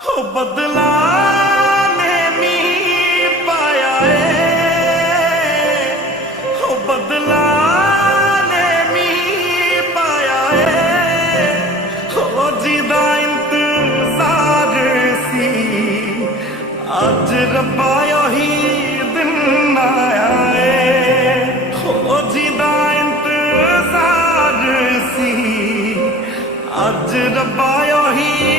हो बदला ने मी पाया हो बदला ने मी पाया हो जिदा इंतजार सी अज रब्बा ही दिन आया हो जिदा इंतजार सी अज रब्बा ही